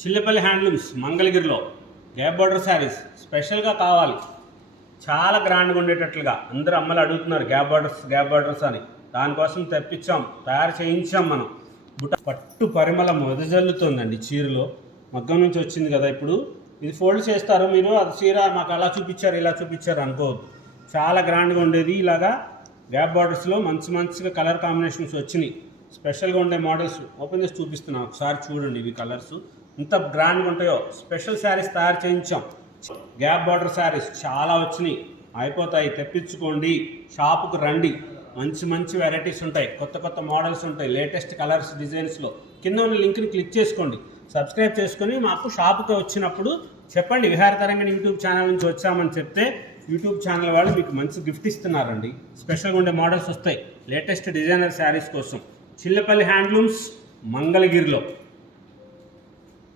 Chillapalli handlooms మంగళగిరిలో gap border saris స్పెషల్గా కావాలి, చాలా గ్రాండ్గా ఉండేటట్లుగా అందరూ అమ్మలు అడుగుతున్నారు గ్యాప్ బార్డర్స్ అని. దానికోసం తెప్పించాం, తయారు చేయించాం మనం. పట్టు పరిమళం వెదజల్లుతుందండి చీరలో. మగ్గం నుంచి వచ్చింది కదా, ఇప్పుడు ఇది ఫోల్డ్ చేస్తారు మీరు. అది చీర మాకు అలా చూపించారు ఇలా చూపించారు అనుకోవద్దు, చాలా గ్రాండ్గా ఉండేది. ఇలాగా గ్యాప్ బార్డర్స్లో మంచిగా కలర్ కాంబినేషన్స్ వచ్చినాయి. స్పెషల్గా ఉండే మోడల్స్ ఓపెన్ చేసి చూపిస్తున్నాం, ఒకసారి చూడండి. ఇవి కలర్స్ ఎంత గ్రాండ్గా ఉంటాయో. స్పెషల్ శారీస్ తయారు చేయించాం. గ్యాప్ బార్డర్ శారీస్ చాలా వచ్చినాయి, అయిపోతాయి. తెప్పించుకోండి, షాపుకు రండి. మంచి వెరైటీస్ ఉంటాయి, కొత్త మోడల్స్ ఉంటాయి, లేటెస్ట్ కలర్స్ డిజైన్స్లో. కింద ఉన్న లింక్ని క్లిక్ చేసుకోండి, సబ్స్క్రైబ్ చేసుకొని మాకు షాపుకి వచ్చినప్పుడు చెప్పండి విహార తరంగిణి యూట్యూబ్ ఛానల్ నుంచి వచ్చామని చెప్తే యూట్యూబ్ ఛానల్ వాళ్ళు మీకు మంచి గిఫ్ట్ ఇస్తున్నారండి. స్పెషల్గా ఉండే మోడల్స్ వస్తాయి లేటెస్ట్ డిజైనర్ శారీస్ కోసం. చిల్లపల్లి హ్యాండ్లూమ్స్ మంగళగిరిలో.